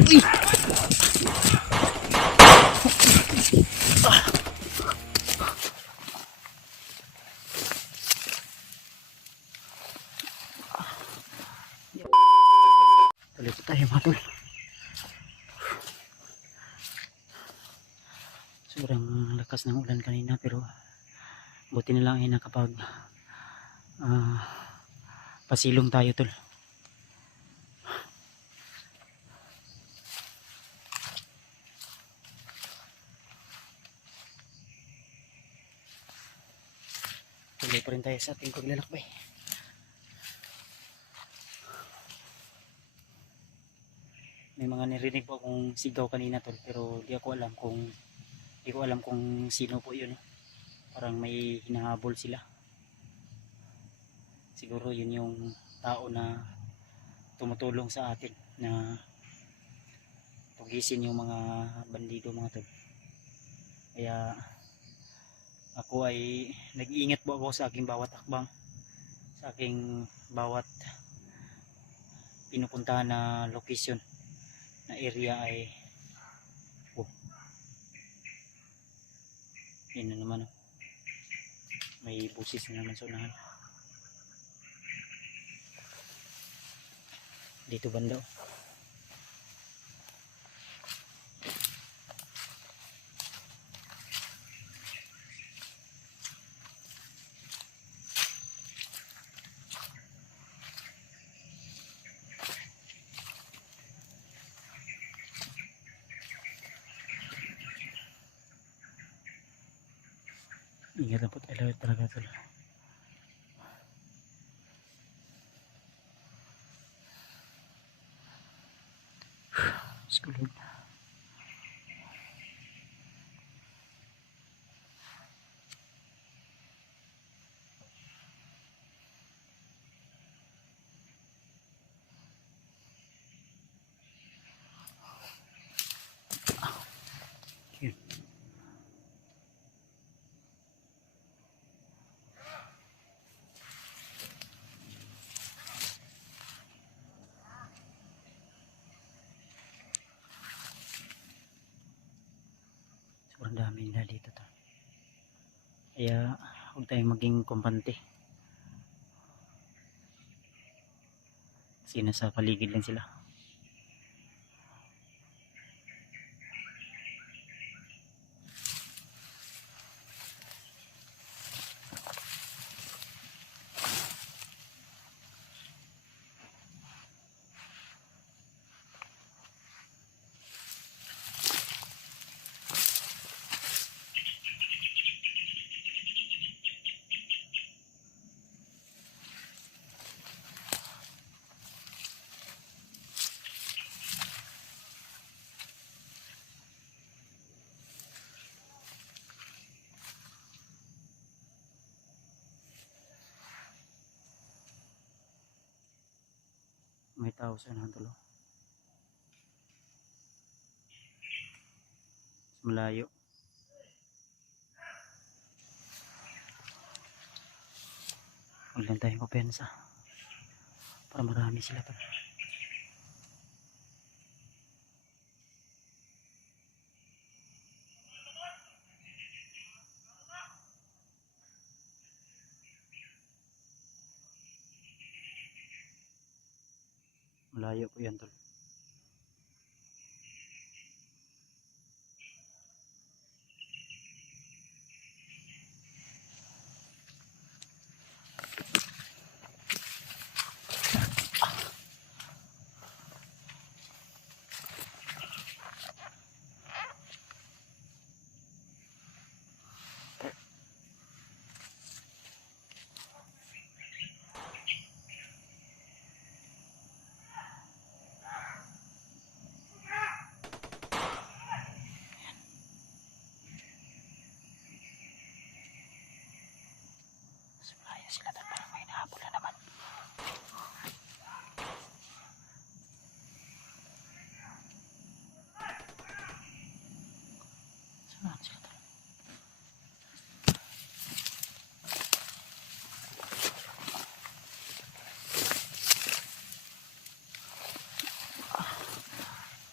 Uy! Tuloy po tayo mga tol. Sobrang lakas ng ulan kanina pero buti na lang ay nakapag pasilong tayo tol. Tuloy pa rin tayo sa ating paglalakbay. May mga narinig po akong sigaw kanina tol pero di ko alam kung sino po yun. Parang may hinahabol sila. Siguro yun yung tao na tumutulong sa atin na tugisin yung mga bandido mga tol. Kaya ako ay nag-iingat po ako sa aking bawat akbang, sa aking bawat pinupuntahan na location na area ay yun na naman may busis na naman sa unahan dito banda. Ingat lang po tayo talaga tol. Skulog. Yun. Sobrang dami nila dito to. Kaya huwag tayong maging kumpante. Kasi nasa paligid lang sila. May tao sa unahan tol. Malayo. Huwag lang tayong kupensa para marami sila tol. Malayo po yan tol. Malayo sila tol. Parang may nahabol na naman. Saan sila tol?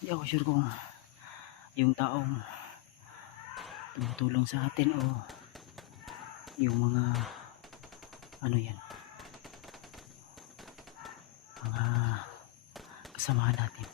Di ako sure kung yung taong tumutulong sa atin o yung mga ano yan, mga kasamahan natin.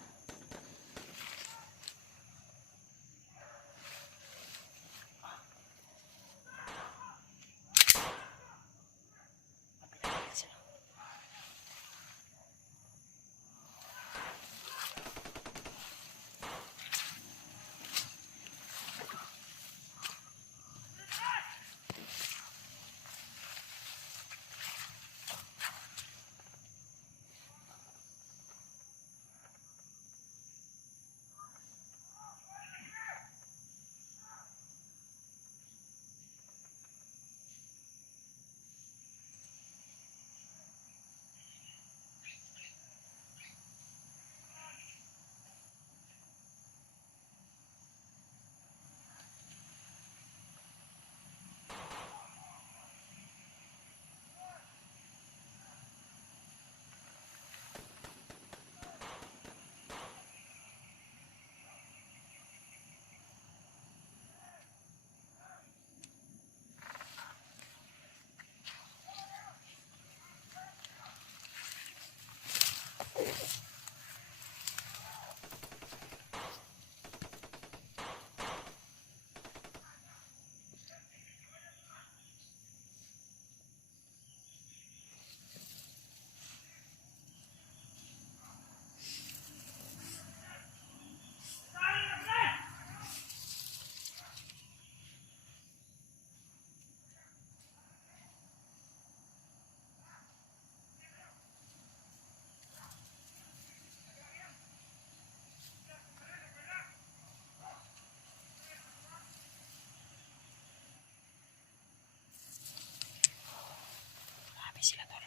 Marami sila tol.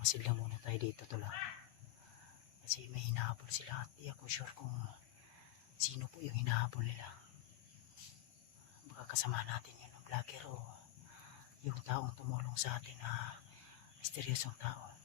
Masid lang muna tayo dito tol ha. Kasi may hinahabol sila at di ako sure kung sino po yung hinahabol nila. Baka kasama natin yun ng vlogger o yung taong tumulong sa atin na misteryosong tao.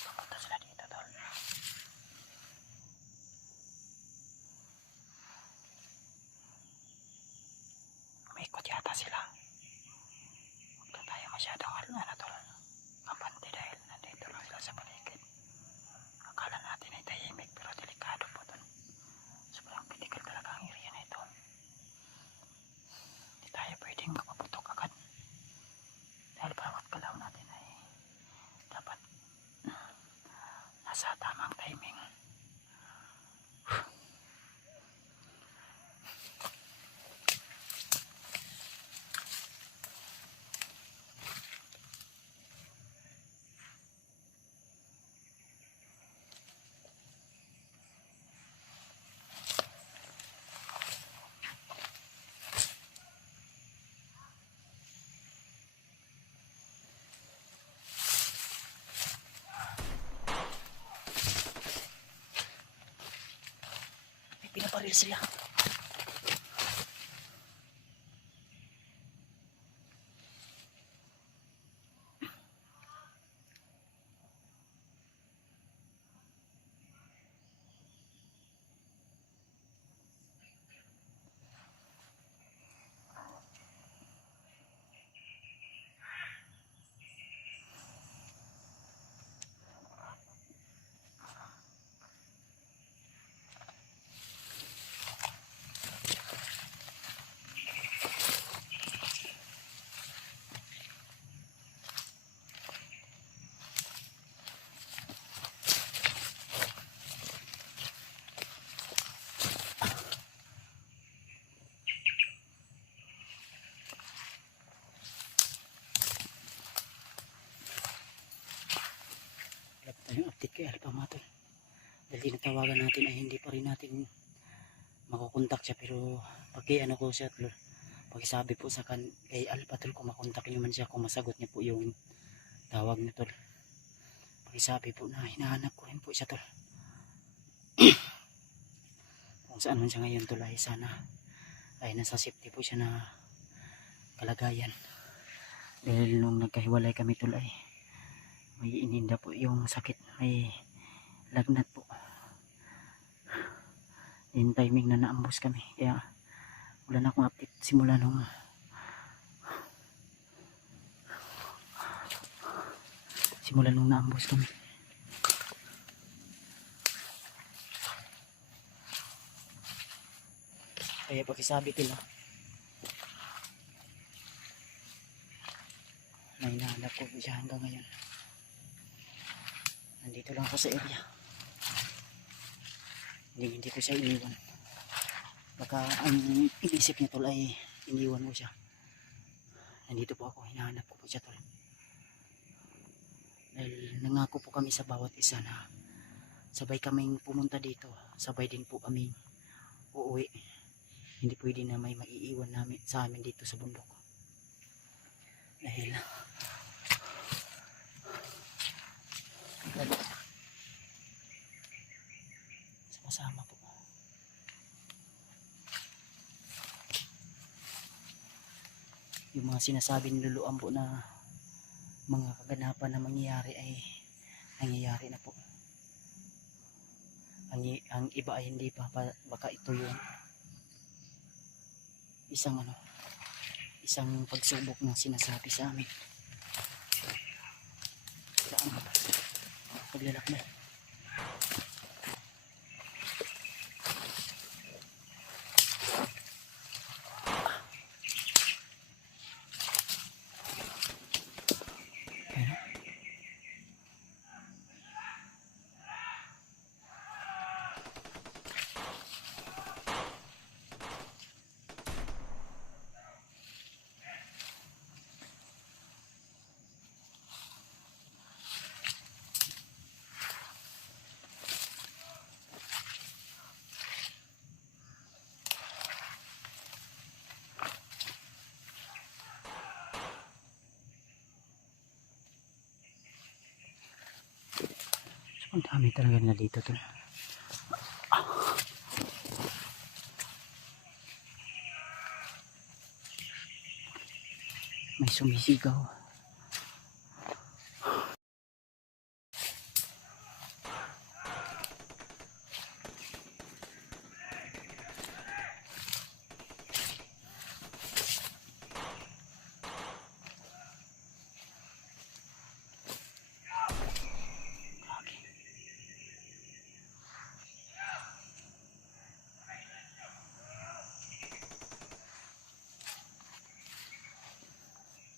Pupunta sila dito tol. Umikot yata sila. Huwag na tayo masyadong ano tol, kampante dahil nandito lang sila sa paligid. Akala natin ay tahimik pero delikado po tol. Sobrang critical talaga ang area na ito. Hindi tayo pwedeng makaputok agad. Dahil bawat galaw natin ay dapat nasa tamang timing. May pinaparil sila. kay Alpha mga tol. Dahil tinatawagan natin ay hindi pa rin natin makukontak siya, pero ano ko siya tol, sabi po sa kay Alpha tol, kung makontak nyo man siya, kung masagot niya po yung tawag niya tol, sabi po na hinahanap ko rin po siya tol. Kung saan man siya ngayon tol ay sana ay nasa safety po siya na kalagayan. Dahil nung nagkahiwalay kami tol ay may ininda po yung sakit, may lagnat po. Yung timing na naambos kami, kaya wala na akong update simula nung naambos kami. Kaya pakisabi tila na hinahanap ko siya hanggang ngayon. Nandito lang ako sa area, hindi ko siya iniwan. Baka ang inisip niya tol ay iniwan mo siya. Nandito po ako, hinahanap ko po siya tol. Dahil nangako po kami sa bawat isa na sabay kaming pumunta dito, sabay din po kaming uuwi. Hindi pwede na may maiiwan namin sa amin dito sa bundok. Dahil sama-sama po. Yung mga sinasabi ni Lolo Ambo na mga kaganapan na mangyayari ay nangyayari na po. Ang iba ay hindi pa, baka ito yung isang pagsubok na sinasabi sa amin. Saan paglalakbay. Ang dami talaga na dito tol. May sumisigaw.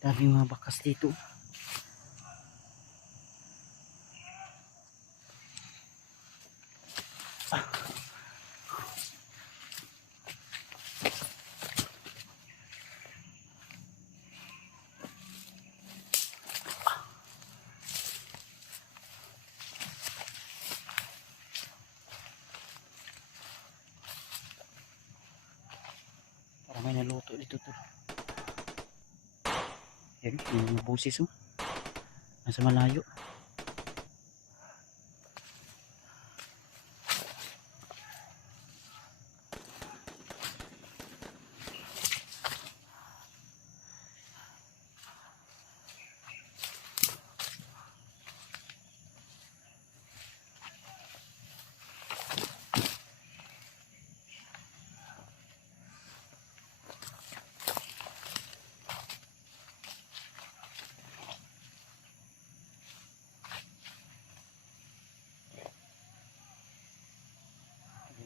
Dami mga bakas dito. Parang may naluto dito to. Yan, yung mga busis oh. Nasa malayo.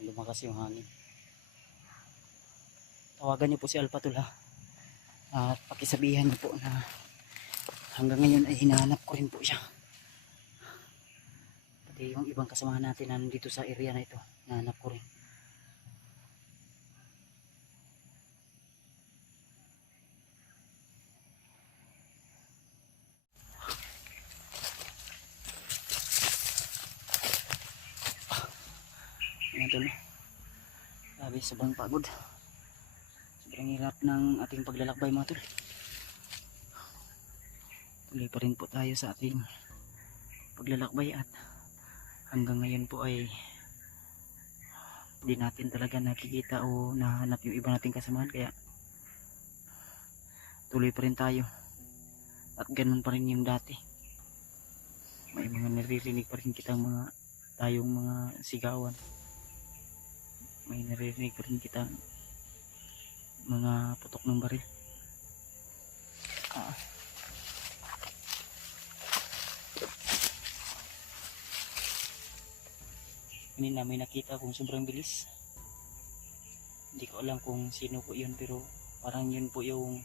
Lumakas yung hangin. Tawagan niyo po si Alpha tol ha. At pakisabihan niyo po na hanggang ngayon ay hinahanap ko rin po siya. Pati yung ibang kasamahan natin na nandito sa area na ito, hinahanap ko rin. tol. Grabe, sobrang pagod. Sobrang hirap ng ating paglalakbay mga tol. Tuloy pa rin po tayo sa ating paglalakbay at hanggang ngayon po ay hindi natin talaga nakikita o nahanap yung iba nating kasamahan, kaya tuloy pa rin tayo at ganun pa rin yung dati. May mga naririnig pa rin kitang mga tayong mga sigawan, may naririnig pa rin kitang mga putok ng baril. Kanina may nakita kong sobrang bilis, hindi ko alam kung sino po yun, pero parang yun po yung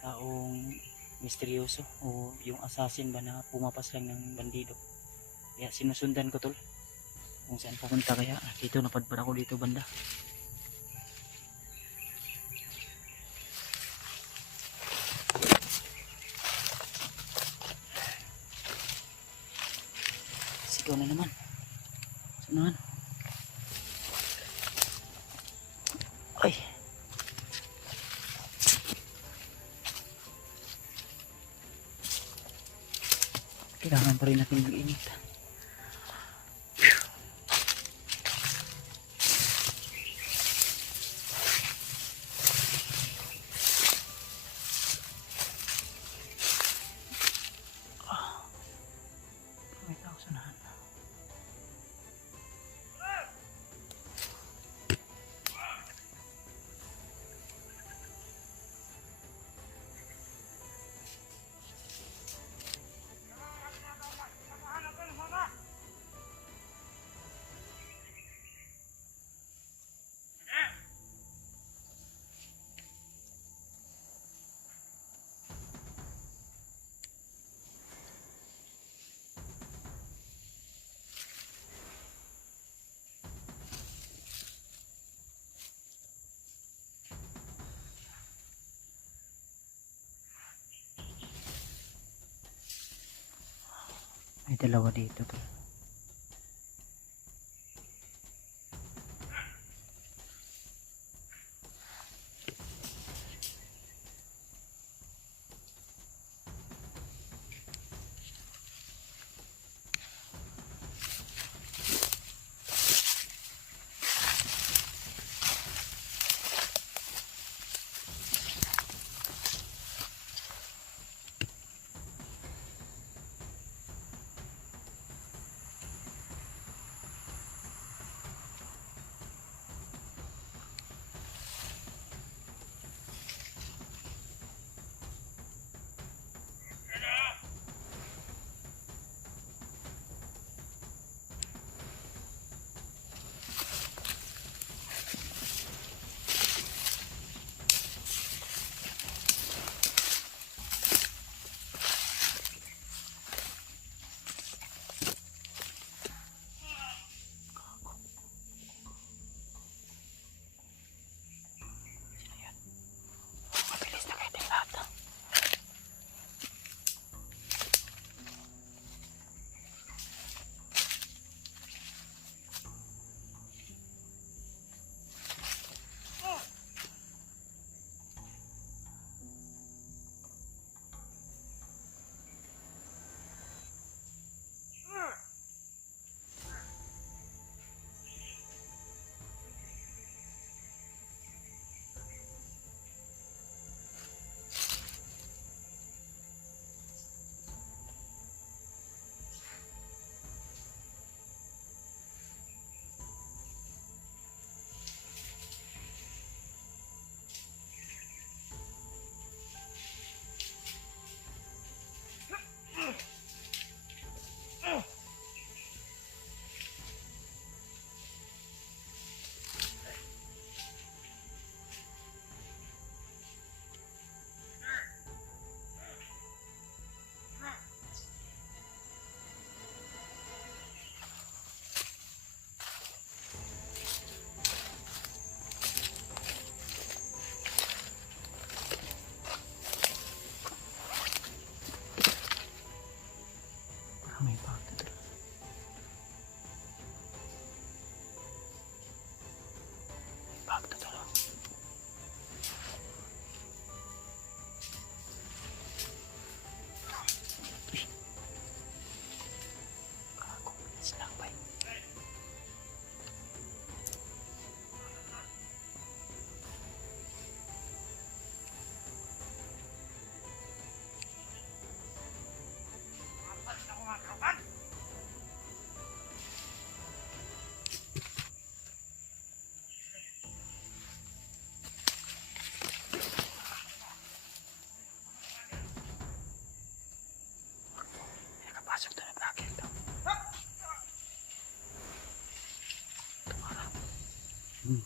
taong misteryoso o yung assassin ba na pumapas lang ng bandido. Kaya sinusundan ko tol kung saan pupunta, kaya dito napadpad ako dito banda. Sigaw na naman. Saan? Ay. Kailangan pa rin natin mag-init. May tao sa nahan. May dalawa dito tol.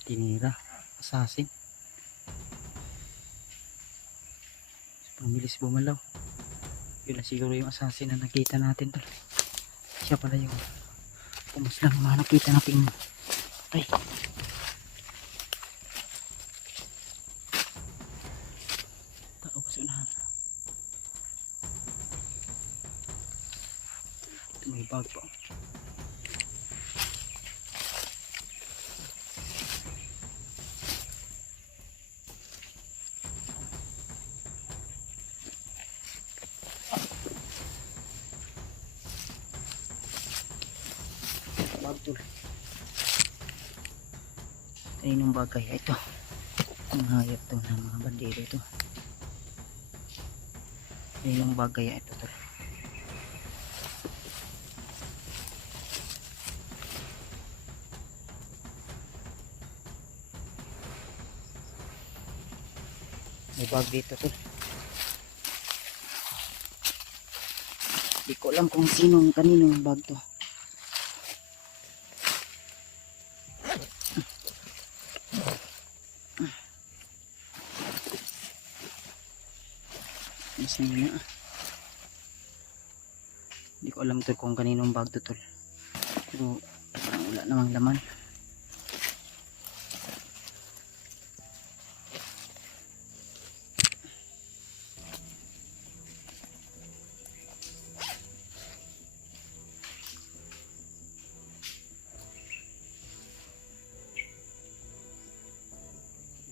Tinira. Assassin. Pamilis bumalaw. Yun na siguro yung assassin na nakita natin tol. Siya pala yung pumuslang mga nakita natin. Ay. Tao pa sa unahan. Ito may bag pa. Bag tol. Kaninong bag kaya ito? Ang hayop to ng mga bandero ito. Kaninong bag kaya ito tol? May bag dito tol. Di ko alam kung sinong kaninong bag to. Isang na. Di ko alam tol kung kaninong bag to tol. Pero parang wala namang laman.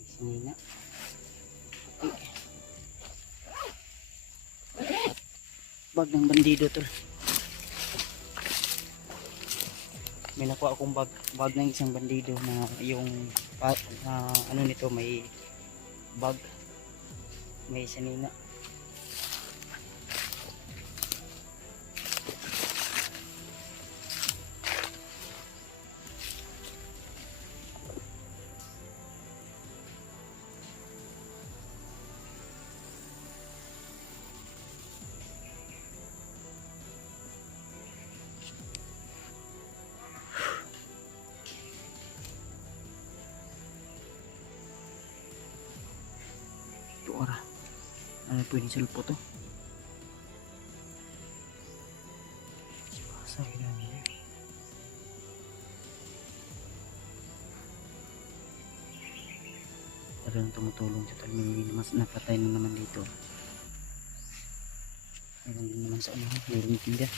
Isang na. Bag ng bandido tol. May nakuha akong bag ng isang bandido na yung ano nito may bag, may sanina. Ora, ano pwedeng sulpo to? Sabi namin talagang tumutulong sa talmingin. Mas napatay na naman dito. Meron din naman sa ano, meron tinda.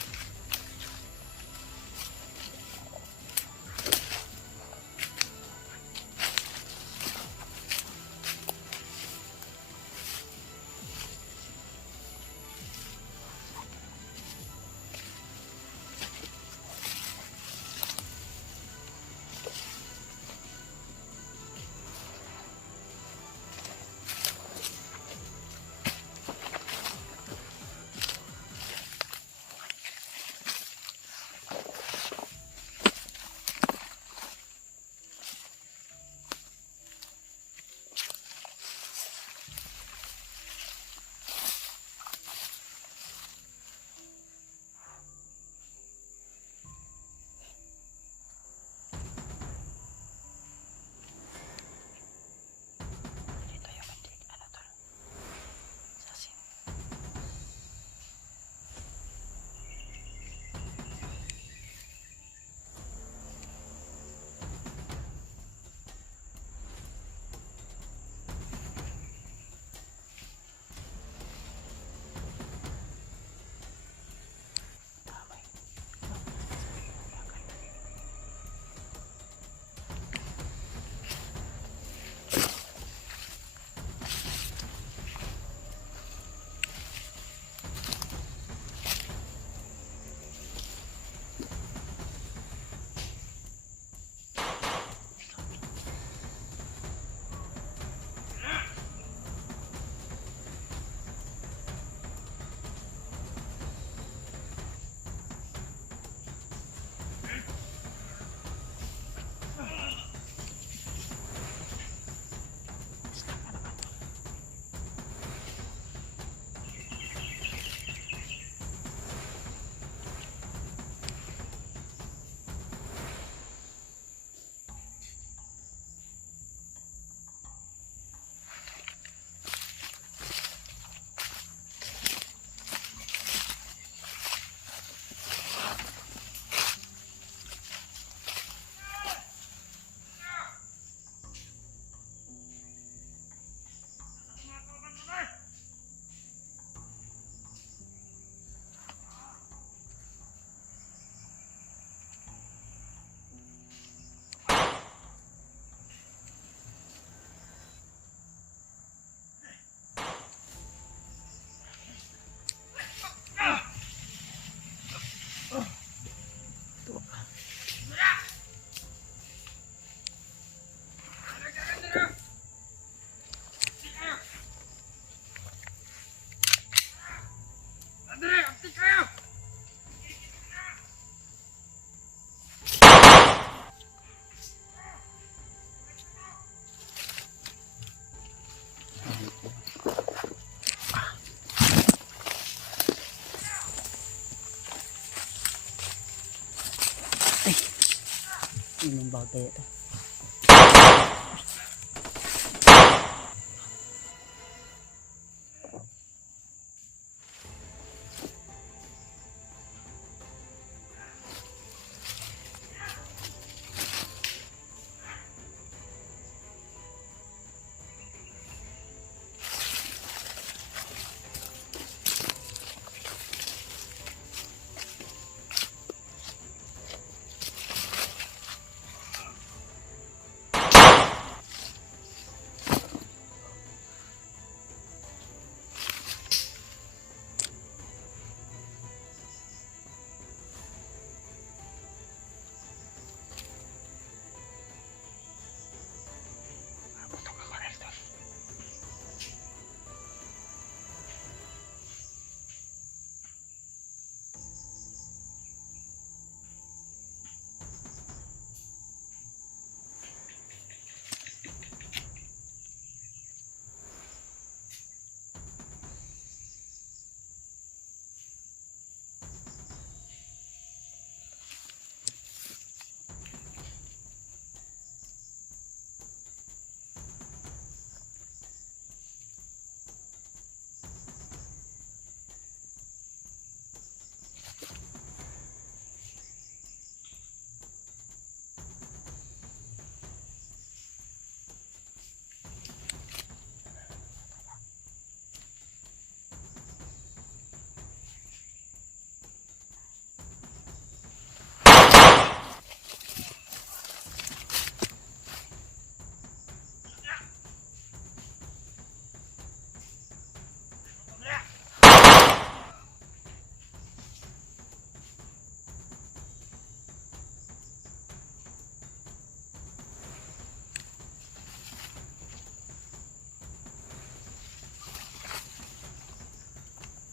Yun yung bagay ito.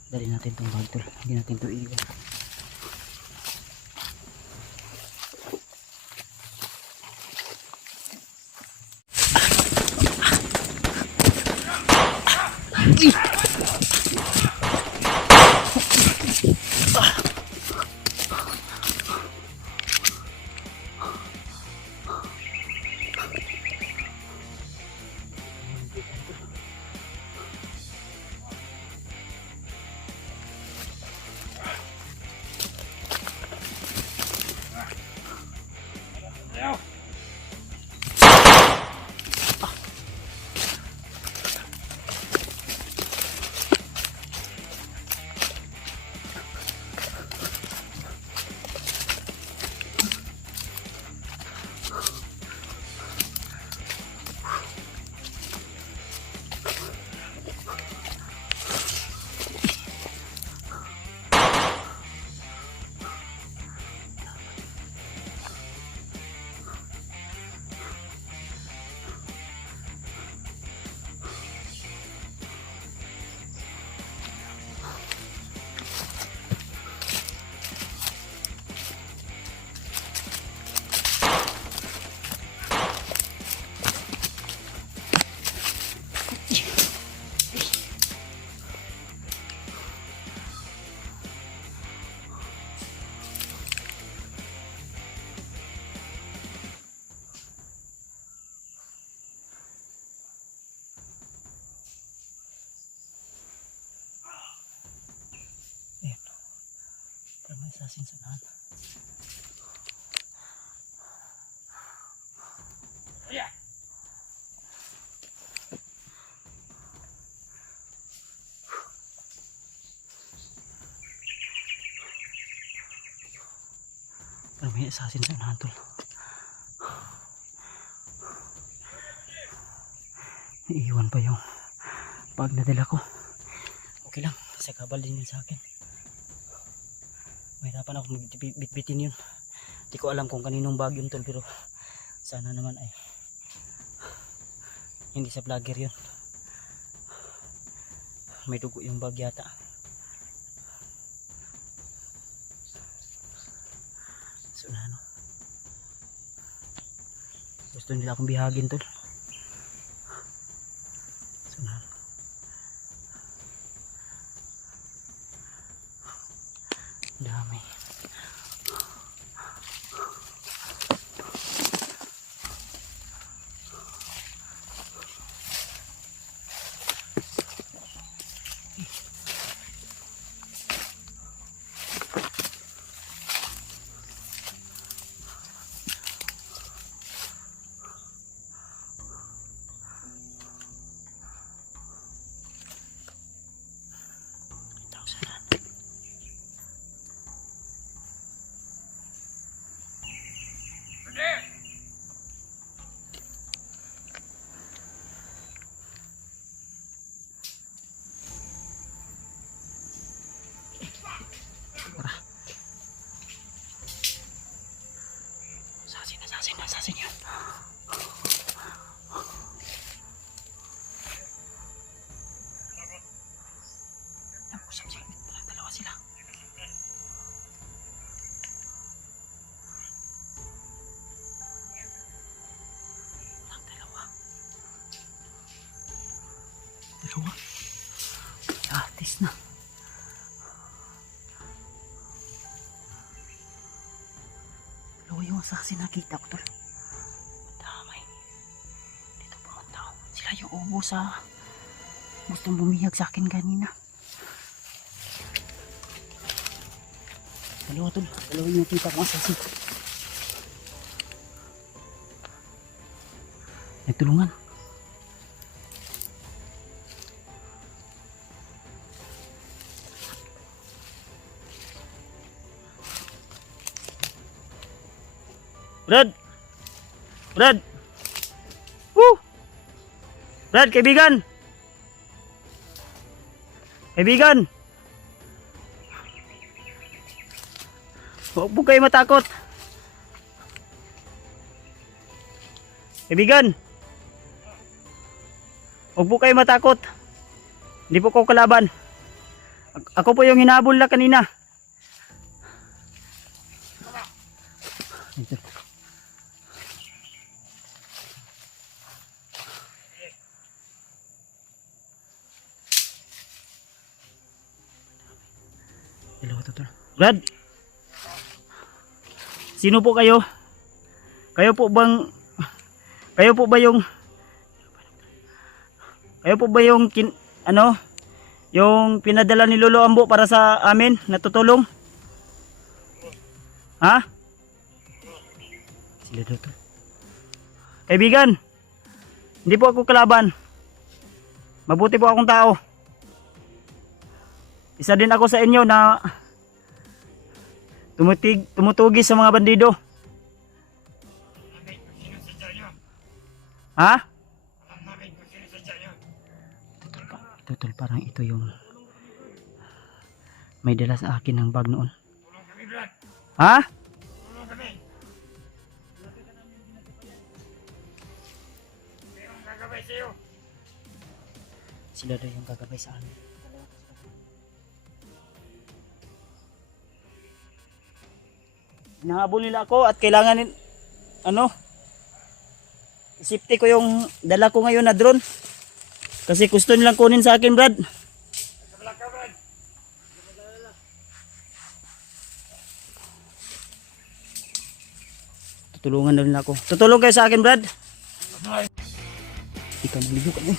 Dali natin itong bag tol. Hindi natin ito iiwan. Sasinsunan. Pero may sasinsunan tol. Iiwan pa yung pag nadala ko. Okay lang, sa kabal din yun sa akin. Mahirapan ako bitbitin yun. Hindi ko alam kung kaninong bag yun tol, pero sana naman ay hindi sa vlogger yun. May dugo yung bag yata. So na ano, gusto nila akong bihagin tol. So na dami. Dalawa sila. Dalawa. Atis na. Dalawa yung assassin nakita ko tol. Damay. Dito pumunta ako. Sila yung ubo sa gustong bumihag sa akin kanina. Dalawa tol. Dalawa yung nakita ko assassin. Nagtulungan. Brad! Brad! Woo! Brad, kaibigan! Kaibigan! Huwag po kayo matakot. Kaibigan! Huwag po kayo matakot. Hindi po ko kalaban. Ako po yung hinabol na kanina. Ito. Brad, sino po kayo? Kayo po ba yung yung pinadala ni Lolo Ambo para sa amin na tutulong? Ha? Sila dito. Kaibigan, hindi po ako kalaban. Mabuti po akong tao. Isa din ako sa inyo na tumutugi sa mga bandido. Ha? Tutol, parang ito yung may dala sa akin ng bag noon. Ha? Sila daw yung gagabay sa amin. Hinahabol nila ako at kailangan safety ko yung dala ko ngayon na drone. Kasi gusto nilang kunin sa akin, Brad. Tutulungan na rin ako. Tutulong kayo sa akin, Brad. Ikaw naligo ka mo.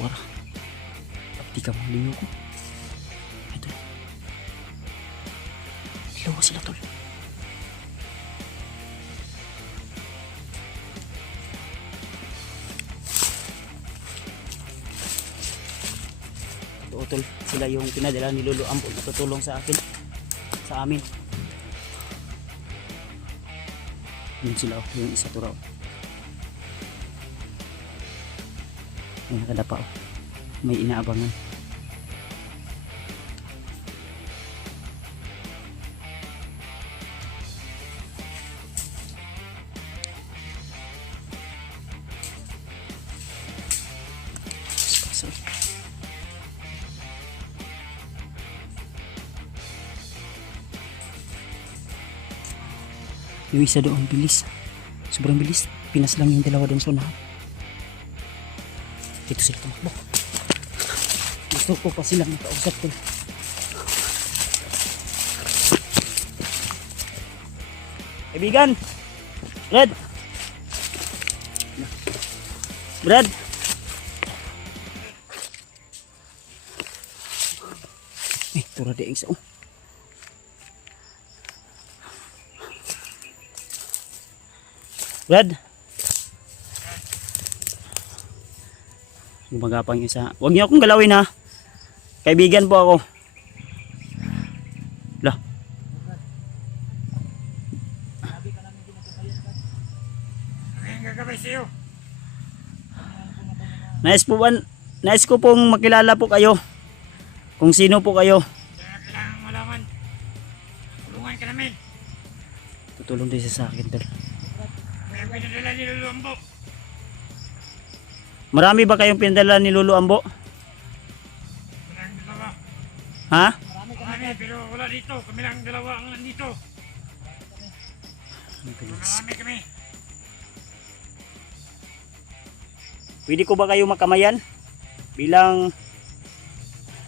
Wala. Di ka maliyo ko. Ito. Dalawa sila tol. Ito tol. Sila yung pinadala ni Lolo Ambo na tutulong sa akin. Sa amin. Yun sila. Yung isa to raw. May nakadapa oh. May inaabangan. Yung isa doon bilis. Sobrang bilis. Pinas lang yung dalawa doon sa unahan. Dito sila tumakbo. Gusto ko pa silang makausap ko. Kaibigan! Brad! Brad! Tura di isa. Brad! Gumagapang yung isa. Huwag niyo akong galawin ha. Kaibigan po ako. Lah. Nais ko pong makilala po kayo. Kung sino po kayo. Kailangan malaman. Tulungan ka namin. tumutulong din siya sa akin tol. May pinadala ni Lolo Ambo. Marami ba kayong pinadala ni Lolo Ambo? Walang dalawa. Ha? Marami pero wala dito. Kami lang dalawa ang nandito. Marami kami. Pwede ko ba kayo makamayan? Bilang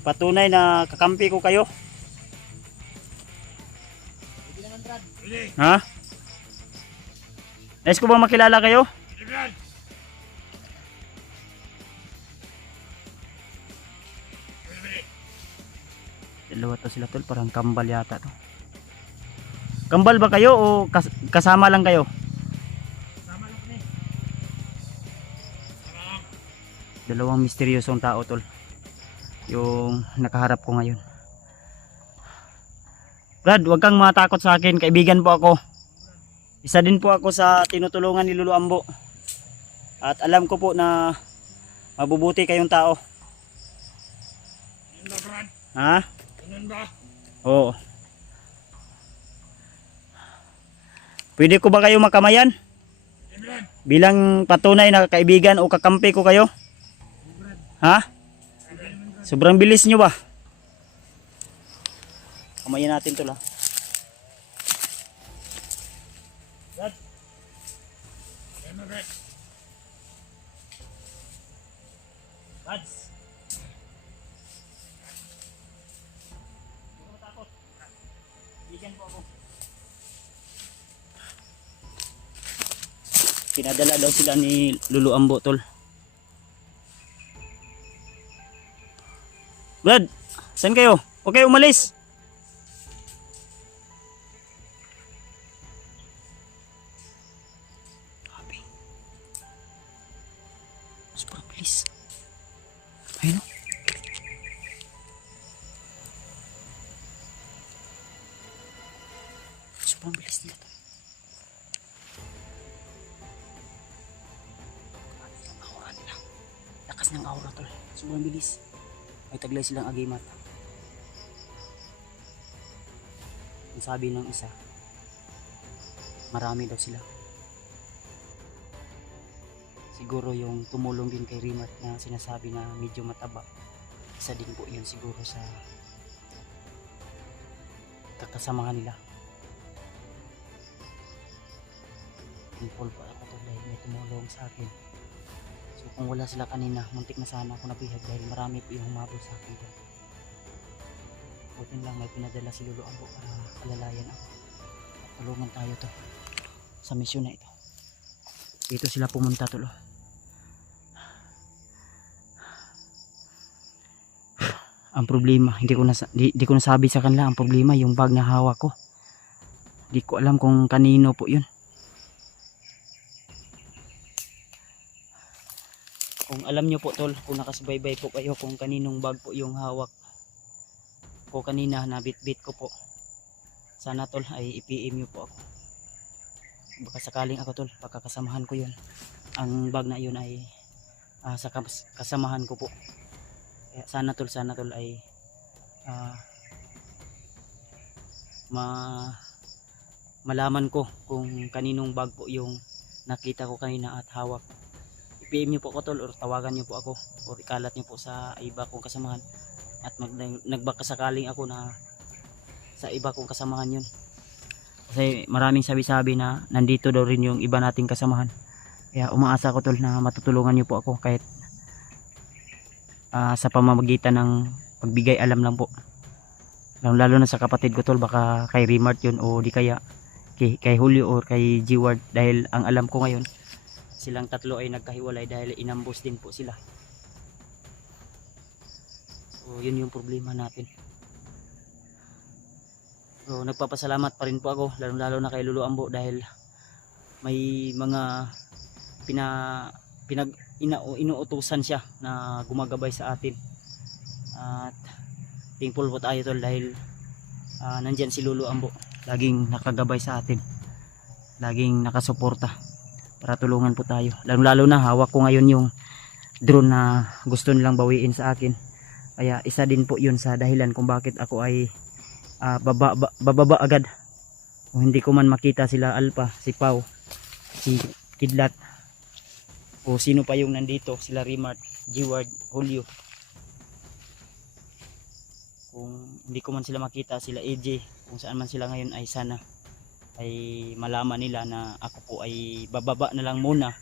patunay na kakampi ko kayo? Pwede. Ha? Nais ko ba makilala kayo? Pwede Brad. Pwede. Dalawa to sila tol, parang kambal yata to. Kambal ba kayo o kasama lang kayo? Sama lang kami. Sama lang. Dalawang misteryosong tao tol yung nakaharap ko ngayon. Brad, huwag kang matakot sa akin, kaibigan po ako. Isa din po ako sa tinutulungan ni Lolo Ambo. At alam ko po na mabubuti kayong tao. Ganun ba Brad? Ha? Ganun ba? Oo. Pwede ko ba kayo makamayan? Pwede Brad. Bilang patunay na kaibigan o kakampi ko kayo? Ha? Sobrang bilis nyo ba? Kamayan natin to la. Brad. Ganun ba Brad? Lads. Huwag ka matakot. Kaibigan po ako. Pinadala daw sila ni Lolo Ambo tol. Brad, saan kayo? Huwag kayo umalis. Grabe. Sobrang bilis. Ayun o. Sobrang bilis nila to. Ang aura nila. Lakas ng aura tol. Sobrang bilis. May taglay silang agimat. Ang sabi ng isa, marami daw sila. Siguro yung tumulong din kay Rimat na sinasabi na medyo mataba, isa din po yun siguro sa kakasamahan nila. Thankful pa ako dahil may tumulong sa akin. So kung wala sila kanina, muntik na sana ako nabihag dahil marami po yung humabol sa akin. Buti lang may pinadala si Lolo Ambo para alalayan ako. Tulungan tayo to sa misyon na ito. Dito sila pumunta tulo. Ang problema, hindi ko nasabi sa kanila ang problema, yung bag na hawak ko. Hindi ko alam kung kanino po yun. Kung alam nyo po tol, kung nakasubaybay po kayo kung kaninong bag po yung hawak ko kanina na bit ko po, sana tol ay i-PM nyo po ako. Baka sakaling ako tol, baka kasamahan ko yun. Ang bag na yun ay sa kasamahan ko po. Kaya sana tol ay malaman ko kung kaninong bag po yung nakita ko kanina at hawak. PM nyo po ako tol or tawagan nyo po ako or ikalat nyo po sa iba kong kasamahan at nagbaka sakaling ako na sa iba kong kasamahan yun, kasi maraming sabi-sabi na nandito daw rin yung iba nating kasamahan. Kaya umaasa ko tol na matutulungan nyo po ako kahit sa pamamagitan ng pagbigay alam lang po, lalo na sa kapatid ko tol, baka kay Remart yun o di kaya kay Julio or kay G-Ward, dahil ang alam ko ngayon silang tatlo ay nagkahiwalay dahil inambos din po sila. So yun yung problema natin. So nagpapasalamat pa rin po ako, lalo na kay Lolo Ambo dahil may mga inuutusan siya na gumagabay sa atin. At thankful po tayo tol dahil nandyan si Lolo Ambo, laging nakagabay sa atin, laging nakasuporta para tulungan po tayo. Lalo na hawak ko ngayon yung drone na gusto nilang bawiin sa akin. Kaya isa din po yun sa dahilan kung bakit ako ay bababa agad Kung hindi ko man makita sila Alpha, si Pau, si Kidlat, o sino pa yung nandito, sila Rimart, G-Ward, Julio. Kung hindi ko man sila makita, sila AJ, kung saan man sila ngayon, ay sana ay malaman nila na ako po ay bababa na lang muna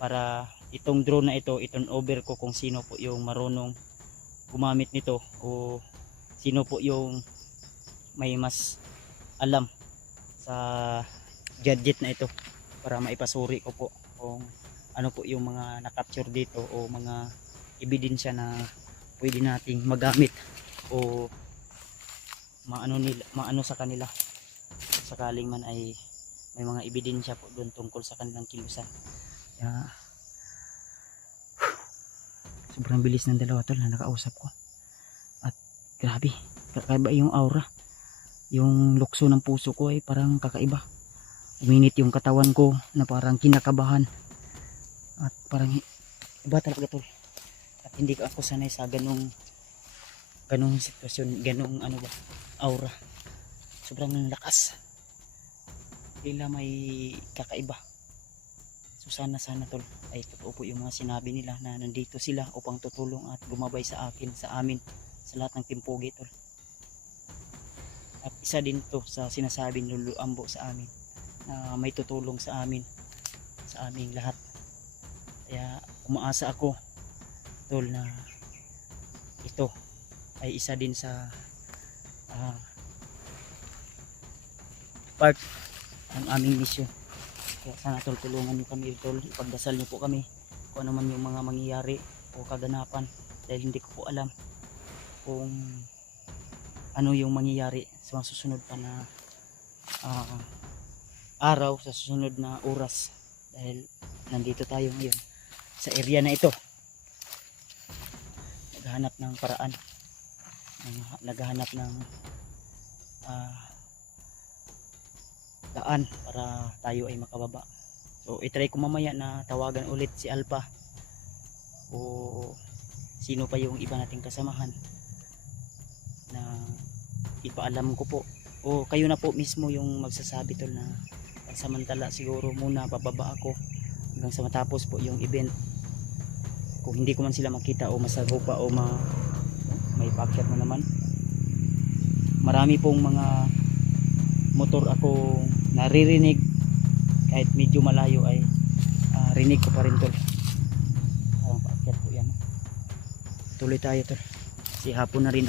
para itong drone na ito, iton over ko kung sino po yung marunong gumamit nito o sino po yung may mas alam sa gadget na ito para maipasuri ko po kung ano po yung mga na-capture dito o mga ebidensya na pwede nating magamit o maano sa kanila sakaling man ay may mga ebidensya po doon tungkol sa kanilang kilusan. Kaya sobrang bilis ng dalawa tol na nakausap ko at grabe, kakaiba yung aura, yung lukso ng puso ko ay parang kakaiba, uminit yung katawan ko na parang kinakabahan at parang iba talaga tol at hindi ako sanay sa ganong sitwasyon, ganong ano ba, aura, sobrang lakas, tila may kakaiba. So sana tol ay totoo po yung mga sinabi nila na nandito sila upang tutulong at gumabay sa akin, sa amin, sa lahat ng timpogi tol. At isa din to sa sinasabi ng Luluambo sa amin na may tutulong sa amin, sa aming lahat. Kaya umaasa ako tol na ito ay isa din sa part ng aming mission. Kaya sana tol tulungan niyo kami tol, ipagdasal niyo po kami kung ano man yung mga mangyayari o kaganapan dahil hindi ko po alam kung ano yung mangyayari sa mga susunod pa na araw, sa susunod na oras dahil nandito tayo ngayon sa area na ito, naghahanap ng paraan, naghahanap ng daan para tayo ay makababa. So itry ko mamaya na tawagan ulit si Alpha o sino pa yung iba nating kasamahan na ipaalam ko po o kayo na po mismo yung magsasabi tol na samantala siguro muna bababa ako hanggang sa matapos po yung event. Kung hindi ko man sila makita o masagupa o may paakyat na naman, marami pong mga motor ako naririnig kahit medyo malayo ay rinig ko pa rin tol. Parang paakyat po yan. Tuloy tayo tol kasi hapon na rin